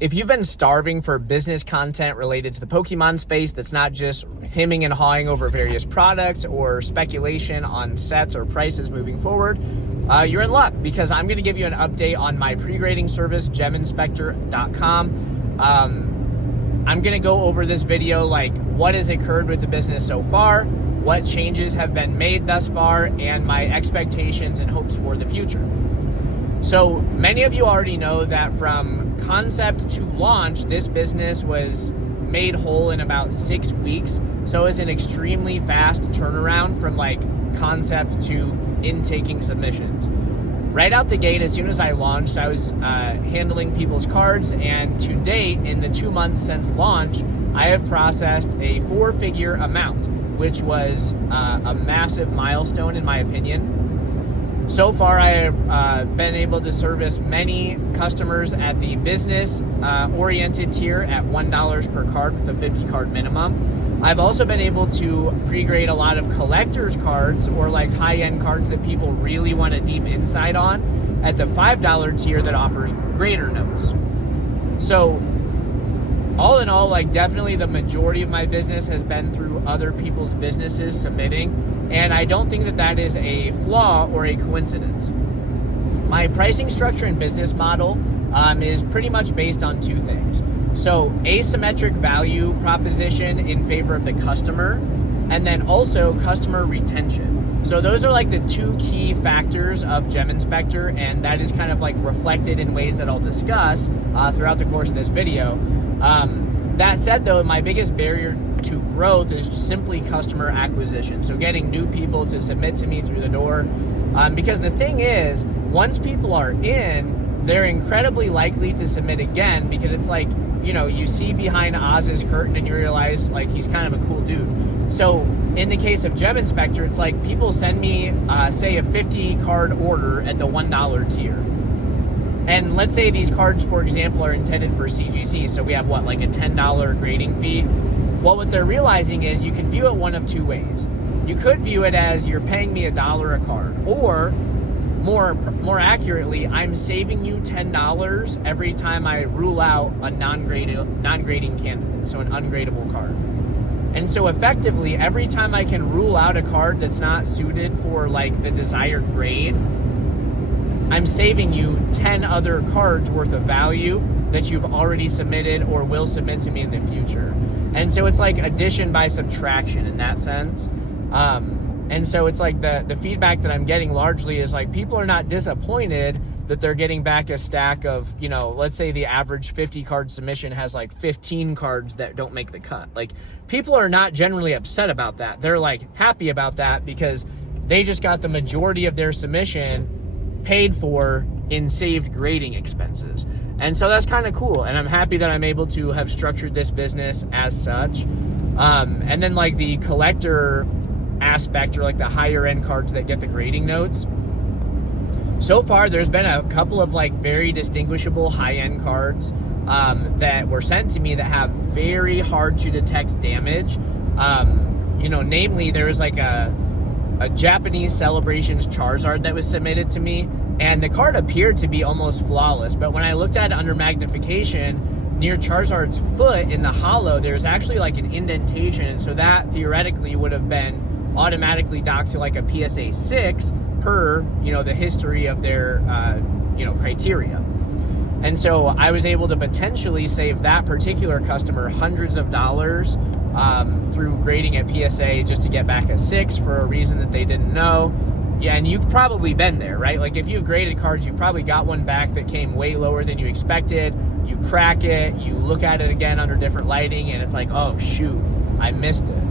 if you've been starving for business content related to the Pokemon space that's not just hemming and hawing over various products or speculation on sets or prices moving forward, you're in luck, because I'm going to give you an update on my pre-grading service, geminspector.com. I'm going to go over this video, like what has occurred with the business so far, what changes have been made thus far, and my expectations and hopes for the future. So many of you already know that from concept to launch, this business was made whole in about 6 weeks. So it's an extremely fast turnaround from like concept to intaking submissions. Right out the gate, as soon as I launched, I was handling people's cards, and to date, in the 2 months since launch, I have processed a 4-figure amount, which was a massive milestone in my opinion. So far, I have been able to service many customers at the business-oriented tier at $1 per card with a 50 card minimum. I've also been able to pre-grade a lot of collector's cards, or like high-end cards that people really want a deep insight on, at the $5 tier that offers grader notes. So all in all, like definitely the majority of my business has been through other people's businesses submitting. And I don't think that that is a flaw or a coincidence. My pricing structure and business model is pretty much based on 2 things. So asymmetric value proposition in favor of the customer, and then also customer retention. So those are like the 2 key factors of geminspector, and that is kind of like reflected in ways that I'll discuss throughout the course of this video. That said though, my biggest barrier to growth is simply customer acquisition. So getting new people to submit to me through the door. Because the thing is, once people are in, they're incredibly likely to submit again, because it's like, you know, you see behind Oz's curtain and you realize like he's kind of a cool dude. So in the case of geminspector, it's like people send me, say a 50 card order at the $1 tier. And let's say these cards, for example, are intended for CGC. So we have what, like a $10 grading fee. Well, what they're realizing is you can view it one of 2 ways. You could view it as you're paying me $1 a card, or more accurately, I'm saving you $10 every time I rule out a non-grading candidate, so an ungradable card. And so effectively, every time I can rule out a card that's not suited for like the desired grade, I'm saving you 10 other cards worth of value that you've already submitted or will submit to me in the future. And so it's like addition by subtraction in that sense. And so it's like the feedback that I'm getting largely is like people are not disappointed that they're getting back a stack of, you know, let's say the average 50 card submission has like 15 cards that don't make the cut. Like people are not generally upset about that. They're like happy about that because they just got the majority of their submission paid for in saved grading expenses. And so that's kind of cool. And I'm happy that I'm able to have structured this business as such. And then like the collector aspect, or like the higher end cards that get the grading notes. So far, there's been a couple of like very distinguishable high end cards that were sent to me that have very hard to detect damage. You know, namely there was like a Japanese Celebrations Charizard that was submitted to me, and the card appeared to be almost flawless, but when I looked at it under magnification, near Charizard's foot in the hollow, there's actually like an indentation, and so that theoretically would have been automatically docked to like a PSA 6 per, you know, the history of their, you know, criteria. And so I was able to potentially save that particular customer hundreds of dollars through grading at PSA just to get back a 6 for a reason that they didn't know. Yeah, and you've probably been there, right? Like if you've graded cards, you've probably got one back that came way lower than you expected. You crack it, you look at it again under different lighting, and it's like, oh shoot, I missed it.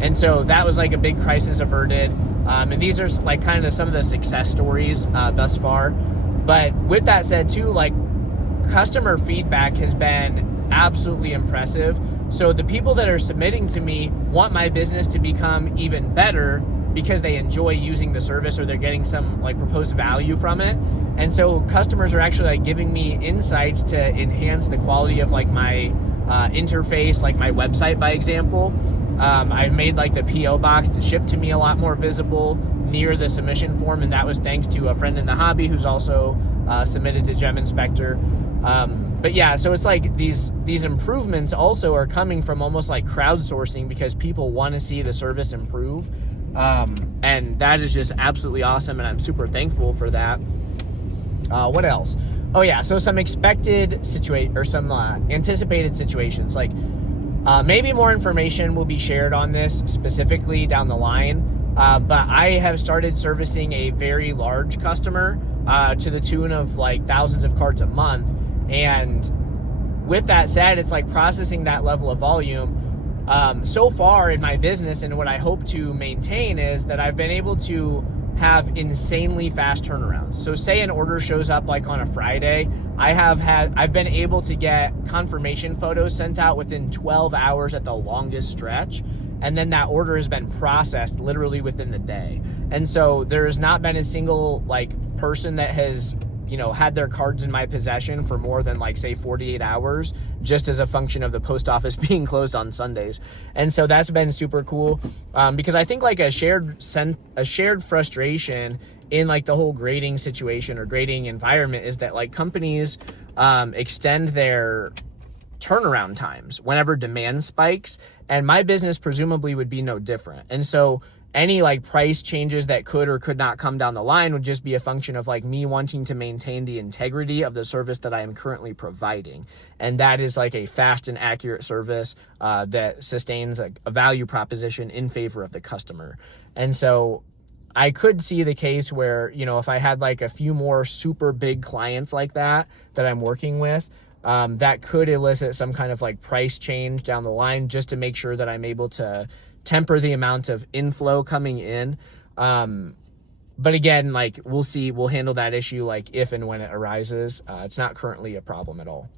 And so that was like a big crisis averted. And these are like kind of some of the success stories thus far. But with that said too, like customer feedback has been absolutely impressive. So the people that are submitting to me want my business to become even better because they enjoy using the service, or they're getting some like proposed value from it. And so customers are actually like giving me insights to enhance the quality of like my interface, like my website, by example. I've made like the PO box to ship to me a lot more visible near the submission form, and that was thanks to a friend in the hobby who's also submitted to geminspector. But yeah, so it's like these improvements also are coming from almost like crowdsourcing because people want to see the service improve. And that is just absolutely awesome, and I'm super thankful for that. What else? Oh yeah, so some anticipated situations, like maybe more information will be shared on this specifically down the line, but I have started servicing a very large customer to the tune of like thousands of cards a month, and with that said, it's like processing that level of volume. So far in my business, and what I hope to maintain, is that I've been able to have insanely fast turnarounds. So say an order shows up like on a Friday, I've been able to get confirmation photos sent out within 12 hours at the longest stretch. And then that order has been processed literally within the day. And so there has not been a single like person that has, had their cards in my possession for more than like say 48 hours, just as a function of the post office being closed on Sundays. And so that's been super cool, because I think like a shared frustration in like the whole grading situation or grading environment is that like companies extend their turnaround times whenever demand spikes, and my business presumably would be no different. And so any like price changes that could or could not come down the line would just be a function of like me wanting to maintain the integrity of the service that I am currently providing. And that is like a fast and accurate service that sustains a value proposition in favor of the customer. And so I could see the case where, if I had like a few more super big clients like that I'm working with, that could elicit some kind of like price change down the line, just to make sure that I'm able to temper the amount of inflow coming in. But again, like we'll see, we'll handle that issue like if and when it arises. It's not currently a problem at all.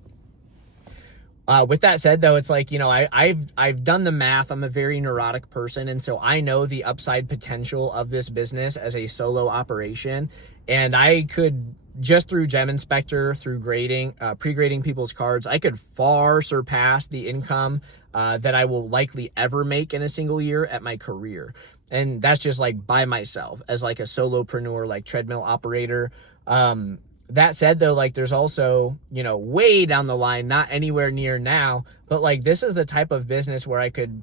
With that said though, it's like, I've done the math. I'm a very neurotic person. And so I know the upside potential of this business as a solo operation. And I could, just through Gem Inspector, through grading, pre-grading people's cards, I could far surpass the income that I will likely ever make in a single year at my career. And that's just like by myself as like a solopreneur, like treadmill operator. That said though, like there's also, way down the line, not anywhere near now, but like this is the type of business where I could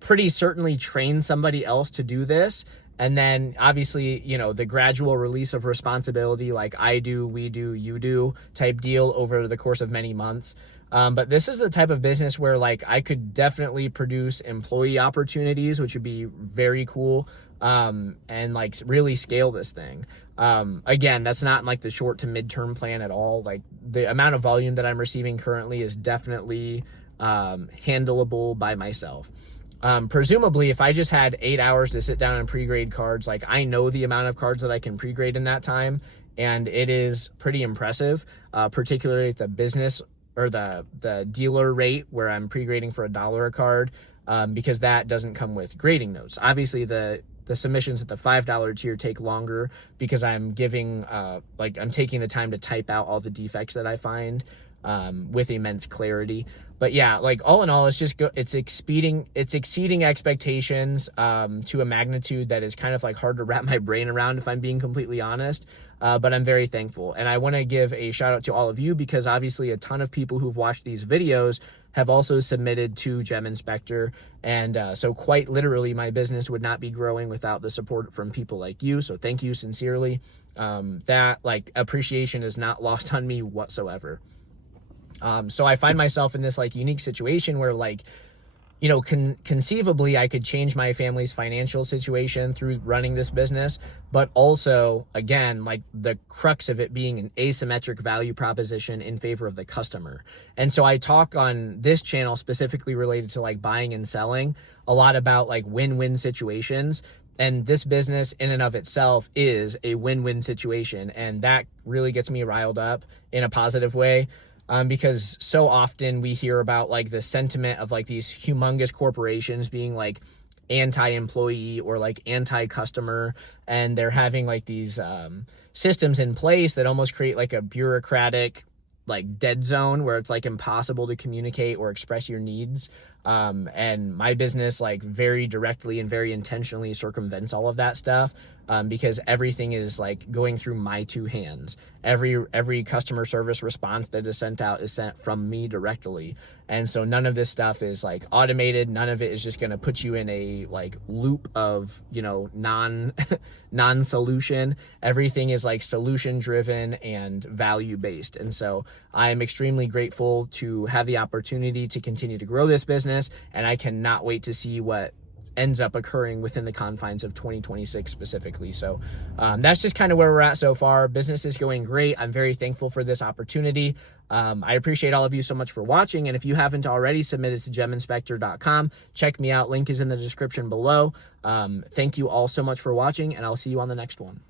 pretty certainly train somebody else to do this. And then obviously, the gradual release of responsibility, like I do, we do, you do type deal over the course of many months. But this is the type of business where like I could definitely produce employee opportunities, which would be very cool, and like really scale this thing. Again, that's not like the short to midterm plan at all. Like the amount of volume that I'm receiving currently is definitely handleable by myself. Presumably, if I just had 8 hours to sit down and pre-grade cards, like I know the amount of cards that I can pre-grade in that time, and it is pretty impressive, particularly the business or the dealer rate where I'm pre-grading for $1 a card, because that doesn't come with grading notes. Obviously, the submissions at the $5 tier take longer because I'm giving, I'm taking the time to type out all the defects that I find with immense clarity. But yeah, like all in all, it's exceeding expectations to a magnitude that is kind of like hard to wrap my brain around, if I'm being completely honest. But I'm very thankful. And I want to give a shout out to all of you, because obviously a ton of people who've watched these videos have also submitted to Gem Inspector. And so quite literally, my business would not be growing without the support from people like you. So thank you sincerely. That like appreciation is not lost on me whatsoever. So I find myself in this like unique situation where like, conceivably I could change my family's financial situation through running this business, but also again, like the crux of it being an asymmetric value proposition in favor of the customer. And so I talk on this channel specifically related to like buying and selling a lot about like win-win situations. And this business in and of itself is a win-win situation. And that really gets me riled up in a positive way. Because so often we hear about like the sentiment of like these humongous corporations being like anti-employee or like anti-customer, and they're having like these systems in place that almost create like a bureaucratic like dead zone where it's like impossible to communicate or express your needs. And my business like very directly and very intentionally circumvents all of that stuff. because everything is like going through my two hands. Every customer service response that is sent out is sent from me directly. And so none of this stuff is like automated. None of it is just going to put you in a like loop of, non-solution. Everything is like solution driven and value based. And so I am extremely grateful to have the opportunity to continue to grow this business. And I cannot wait to see what ends up occurring within the confines of 2026 specifically. So that's just kind of where we're at so far. Business is going great. I'm very thankful for this opportunity. I appreciate all of you so much for watching. And if you haven't already, submit it to geminspector.com. Check me out. Link is in the description below. Thank you all so much for watching, and I'll see you on the next one.